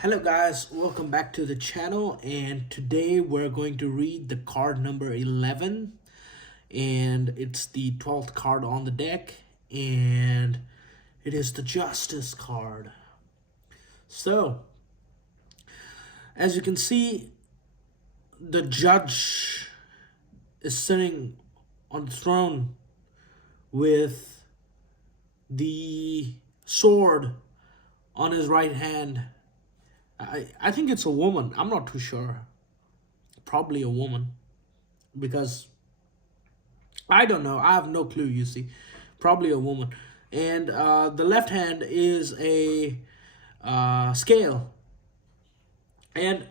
Hello guys, welcome back to the channel, and today we're going to read the card number 11, and it's the 12th card on the deck, and it is the Justice card. So, as you can see, the judge is sitting on the throne with the sword on his right hand. I think it's a woman. I'm not too sure. Probably a woman because I don't know. I have no clue, you see. Probably a woman. And the left hand is a scale. And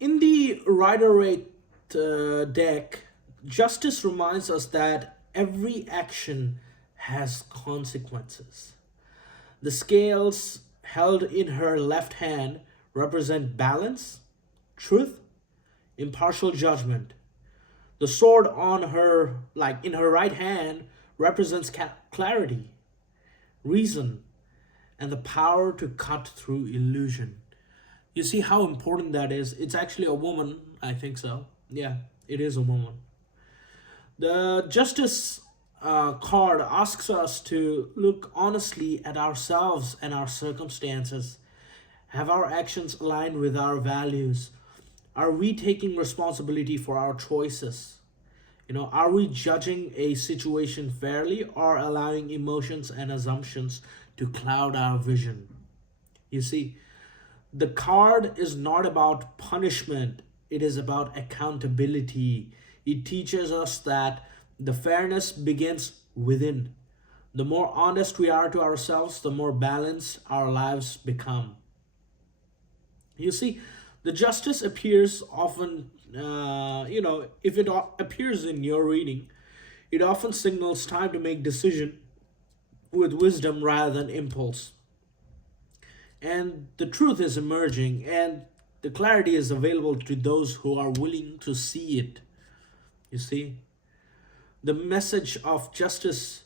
in the Rider-Waite deck, Justice reminds us that every action has consequences. The scales held in her left hand represent balance, truth, impartial judgment. The sword on her, like in her right hand, represents clarity, reason, and the power to cut through illusion. You see how important that is? It's actually a woman, I think so. Yeah, it is a woman. The Justice card asks us to look honestly at ourselves and our circumstances. Have our actions aligned with our values? Are we taking responsibility for our choices? Are we judging a situation fairly or allowing emotions and assumptions to cloud our vision? You see, the card is not about punishment, it is about accountability. It teaches us that the fairness begins within. The more honest we are to ourselves, the more balanced our lives become. You see, the justice appears often, if it appears in your reading, it often signals time to make decision with wisdom rather than impulse. And the truth is emerging, and the clarity is available to those who are willing to see it. You see, the message of justice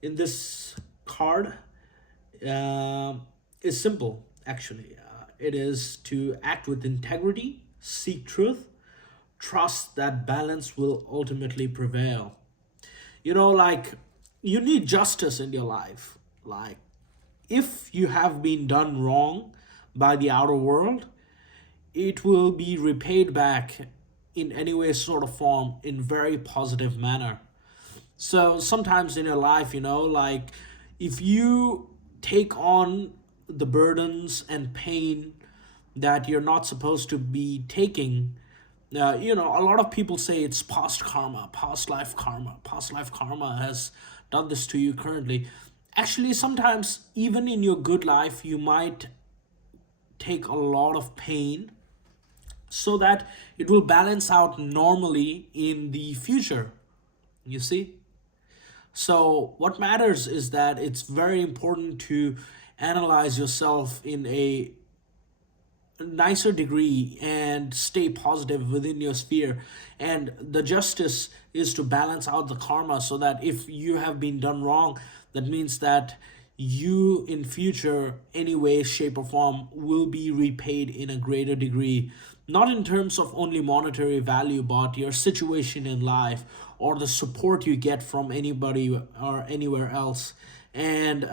in this card is simple, actually. It is to act with integrity, seek truth, trust that balance will ultimately prevail. Like, you need justice in your life. Like, if you have been done wrong by the outer world, it will be repaid back in any way, sort of form, in very positive manner. So sometimes in your life, like, if you take on the burdens and pain that you're not supposed to be taking, a lot of people say it's past karma, past life karma has done this to you currently. Actually, sometimes even in your good life, you might take a lot of pain so that it will balance out normally in the future. You see? So, what matters is that it's very important to analyze yourself in a nicer degree and stay positive within your sphere. And the justice is to balance out the karma so that if you have been done wrong, that means that you in future, any way, shape, or form, will be repaid in a greater degree, not in terms of only monetary value, but your situation in life or the support you get from anybody or anywhere else. And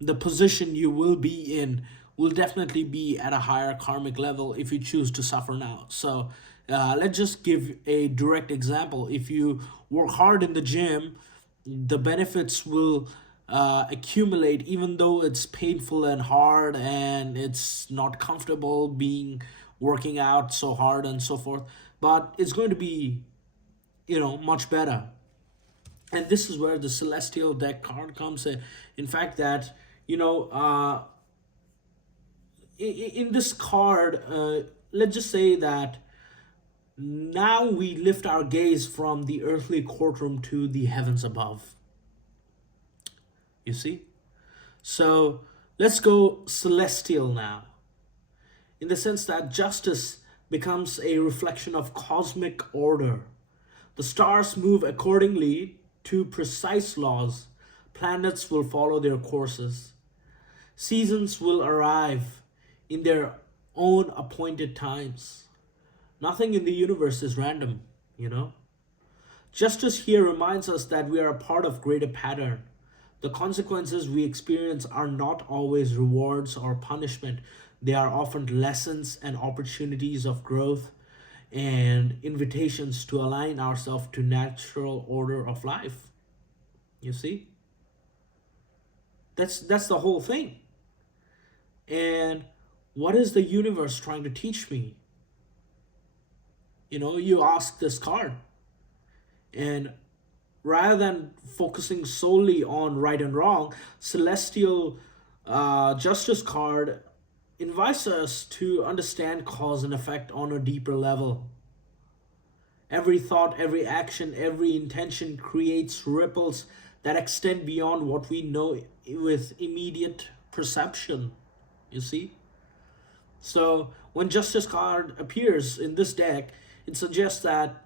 the position you will be in will definitely be at a higher karmic level if you choose to suffer now. So let's just give a direct example. If you work hard in the gym, the benefits will accumulate, even though it's painful and hard and it's not comfortable being working out so hard and so forth, but it's going to be much better. And this is where the celestial deck card comes in fact, that in this card, let's just say that now we lift our gaze from the earthly courtroom to the heavens above. You see? So let's go celestial now, in the sense that justice becomes a reflection of cosmic order. The stars move accordingly to precise laws. Planets will follow their courses. Seasons will arrive in their own appointed times. Nothing in the universe is random, you know? Justice here reminds us that we are a part of greater pattern. The consequences we experience are not always rewards or punishment. They are often lessons and opportunities of growth and invitations to align ourselves to natural order of life. You see? That's the whole thing. And what is the universe trying to teach me? You ask this card, and rather than focusing solely on right and wrong, celestial justice card invites us to understand cause and effect on a deeper level. Every thought, every action, every intention creates ripples that extend beyond what we know with immediate perception. You see? So when Justice card appears in this deck, it suggests that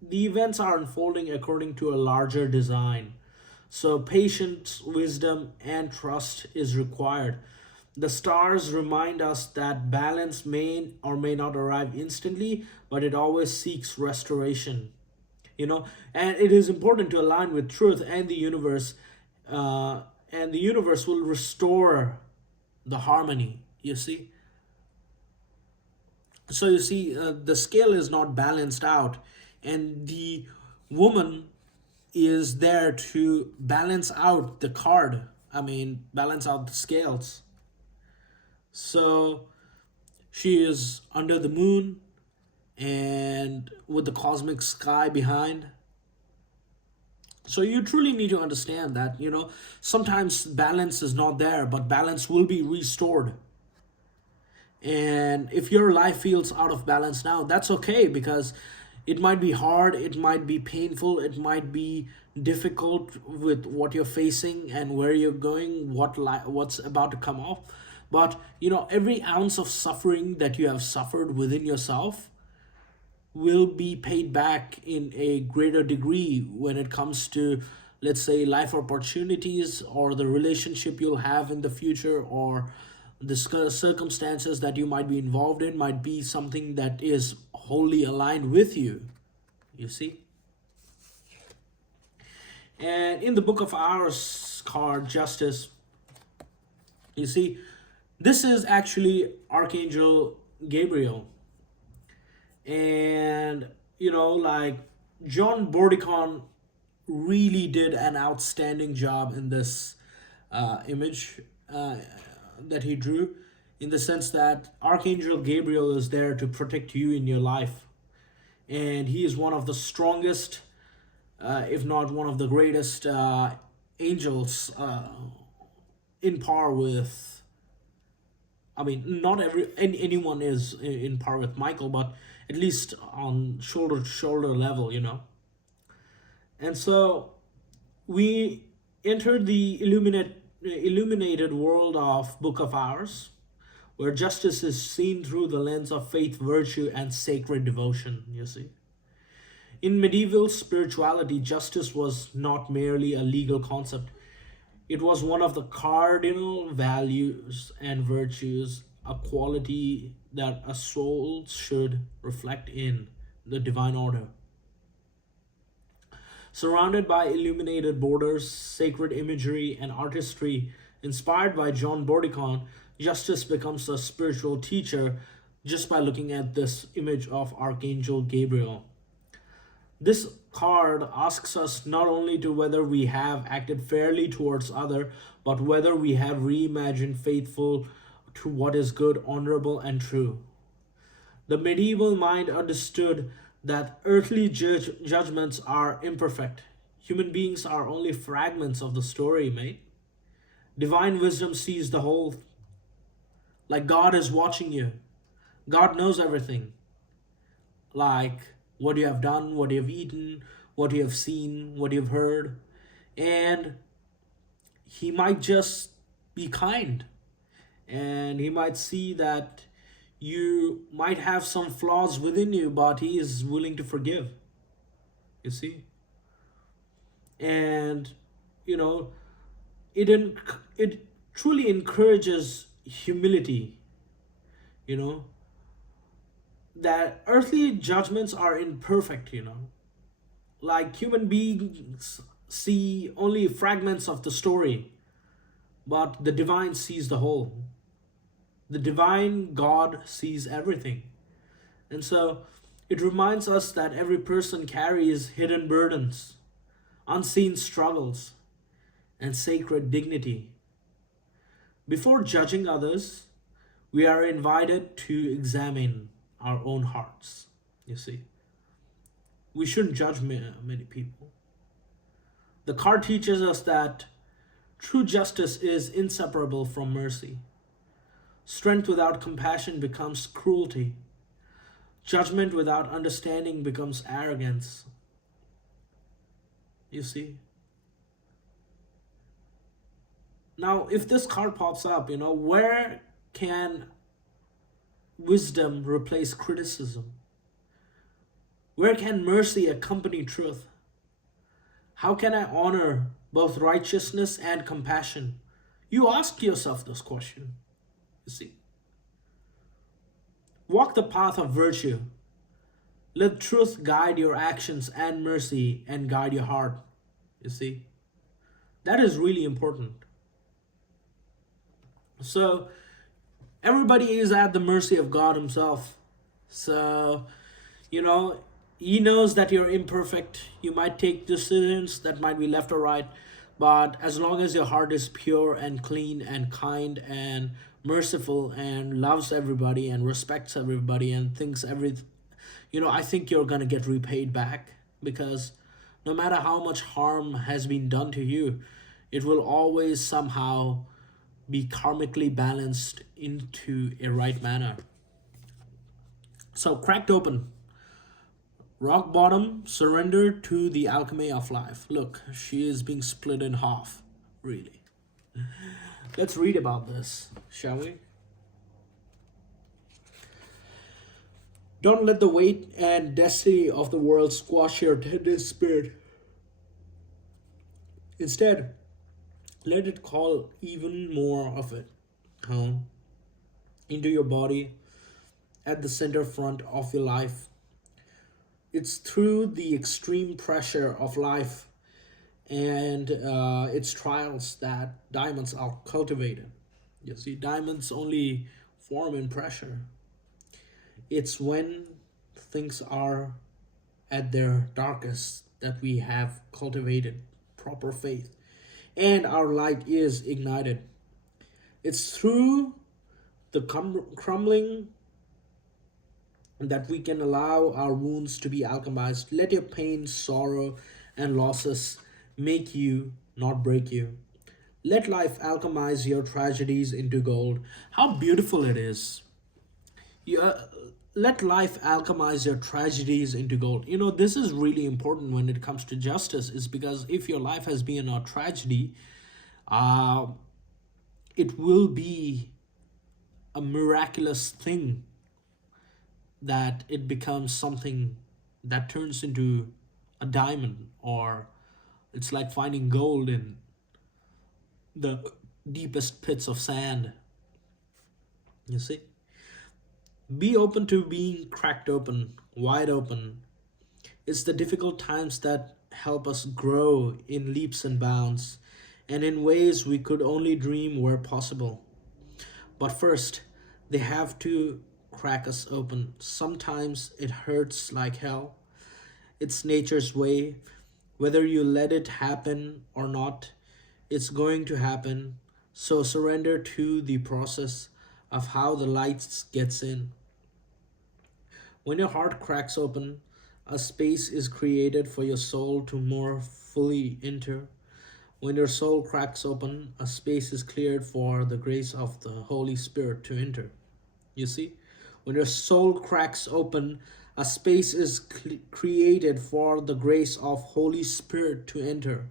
the events are unfolding according to a larger design. So patience, wisdom, and trust is required. The stars remind us that balance may or may not arrive instantly, but it always seeks restoration. And it is important to align with truth uh, and the universe will restore the harmony. You see, the scale is not balanced out, and the woman is there to balance out the card. I mean, balance out the scales. So she is under the moon and with the cosmic sky behind. So you truly need to understand that, sometimes balance is not there, but balance will be restored. And if your life feels out of balance now, that's okay, because it might be hard, it might be painful, it might be difficult with what you're facing and where you're going, what's about to come off. But every ounce of suffering that you have suffered within yourself will be paid back in a greater degree when it comes to, let's say, life opportunities, or the relationship you'll have in the future, or the circumstances that you might be involved in might be something that is wholly aligned with you. You see? And in the Book of Hours card, Justice, you see, this is actually Archangel Gabriel. And like, John Bordicon really did an outstanding job in this image that he drew, in the sense that Archangel Gabriel is there to protect you in your life, and he is one of the strongest, if not one of the greatest angels, in par with, I mean, not anyone is in par with Michael, but at least on shoulder to shoulder level, And so we entered the illuminated world of Book of Hours, where justice is seen through the lens of faith, virtue, and sacred devotion. You see, in medieval spirituality, justice was not merely a legal concept. It was one of the cardinal values and virtues, a quality that a soul should reflect in the divine order. Surrounded by illuminated borders, sacred imagery, and artistry inspired by John Bordicon, justice becomes a spiritual teacher just by looking at this image of Archangel Gabriel. This card asks us not only to whether we have acted fairly towards other, but whether we have reimagined faithful to what is good, honorable, and true. The medieval mind understood that earthly judgments are imperfect. Human beings are only fragments of the story, mate. Divine wisdom sees the whole. Like, God is watching you. God knows everything. Like, what you have done, what you have eaten, what you have seen, what you have heard. And he might just be kind. And he might see that you might have some flaws within you, but he is willing to forgive. You see? And, you know, it truly encourages humility. you know, that earthly judgments are imperfect, like human beings see only fragments of the story, but the divine sees the whole. The divine God sees everything. And so it reminds us that every person carries hidden burdens, unseen struggles, and sacred dignity. Before judging others, we are invited to examine our own hearts. You see, we shouldn't judge many people. The card teaches us that true justice is inseparable from mercy. Strength without compassion becomes cruelty. Judgment without understanding becomes arrogance. You see? Now, if this card pops up, where can wisdom replace criticism? Where can mercy accompany truth? How can I honor both righteousness and compassion? You ask yourself this question. You see? Walk the path of virtue. Let truth guide your actions and mercy and guide your heart. You see? That is really important. So, everybody is at the mercy of God Himself. So, you know, He knows that you're imperfect. You might take decisions that might be left or right, but as long as your heart is pure and clean and kind and merciful and loves everybody and respects everybody and thinks I think you're gonna get repaid back, because no matter how much harm has been done to you, it will always somehow be karmically balanced into a right manner. So, cracked open. Rock bottom, surrender to the alchemy of life. Look, she is being split in half. Really. Let's read about this, shall we? Don't let the weight and destiny of the world squash your tender spirit. Instead, let it call even more of it home into your body at the center front of your life. It's through the extreme pressure of life and its trials that diamonds are cultivated. You see, diamonds only form in pressure. It's when things are at their darkest that we have cultivated proper faith and our light is ignited. It's through the crumbling that we can allow our wounds to be alchemized. Let your pain, sorrow, and losses make you, not break you. Let life alchemize your tragedies into gold. How beautiful it is. You, let life alchemize your tragedies into gold. This is really important when it comes to justice, is because if your life has been a tragedy, uh, it will be a miraculous thing that it becomes something that turns into a diamond, or it's like finding gold in the deepest pits of sand. You see? Be open to being cracked open, wide open. It's the difficult times that help us grow in leaps and bounds and in ways we could only dream were possible. But first, they have to crack us open. Sometimes it hurts like hell. It's nature's way. Whether you let it happen or not, it's going to happen. So surrender to the process of how the light gets in. When your heart cracks open, a space is created for your soul to more fully enter. When your soul cracks open, a space is cleared for the grace of the Holy Spirit to enter. You see? When your soul cracks open, a space is created for the grace of Holy Spirit to enter.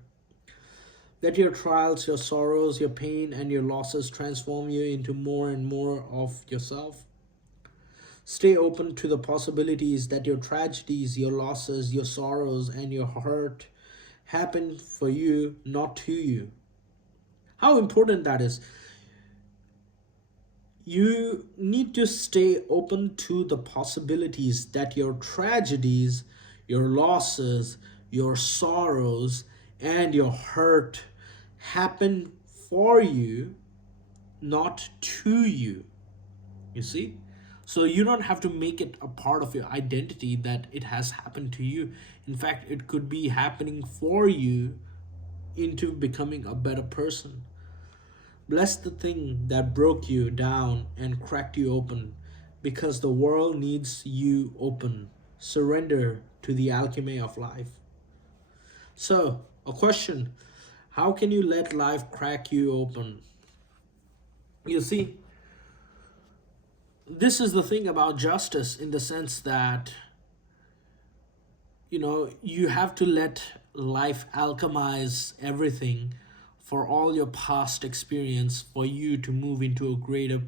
Let your trials, your sorrows, your pain, and your losses transform you into more and more of yourself. Stay open to the possibilities that your tragedies, your losses, your sorrows, and your hurt happen for you, not to you. How important that is. You need to stay open to the possibilities that your tragedies, your losses, your sorrows, and your hurt happen for you, not to you. You see? So you don't have to make it a part of your identity that it has happened to you. In fact, it could be happening for you into becoming a better person. Bless the thing that broke you down and cracked you open because the world needs you open. Surrender to the alchemy of life. So, a question: how can you let life crack you open? You see, this is the thing about justice in the sense that, you have to let life alchemize everything for all your past experience for you to move into a greater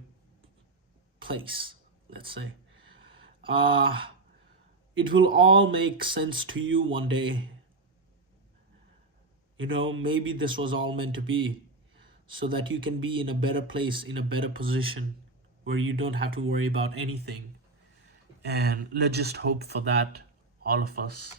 place, let's say. Uh, it will all make sense to you one day. Maybe this was all meant to be so that you can be in a better place, in a better position where you don't have to worry about anything. And let's just hope for that, all of us.